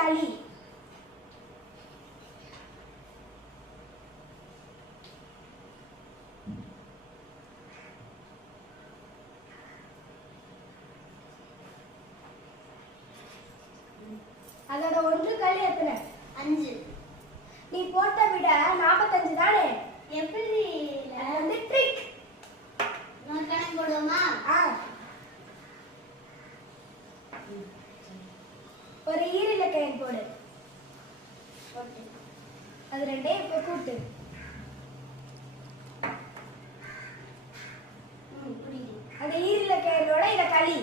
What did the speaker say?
களி. அதோட ஒன்று களி எத்தனை? 5. நீ போட்ட விட 45 தானே? எப்படி? அது ட்ரிக். நான் கணக்கு போடுவோமா? ஒரு ஈரிலக்கையன் போடு. போட்டு. அது ரெண்டையும் இப்ப கூட்டு. புரியுது. அந்த ஈரிலக்கையனோட இத களி.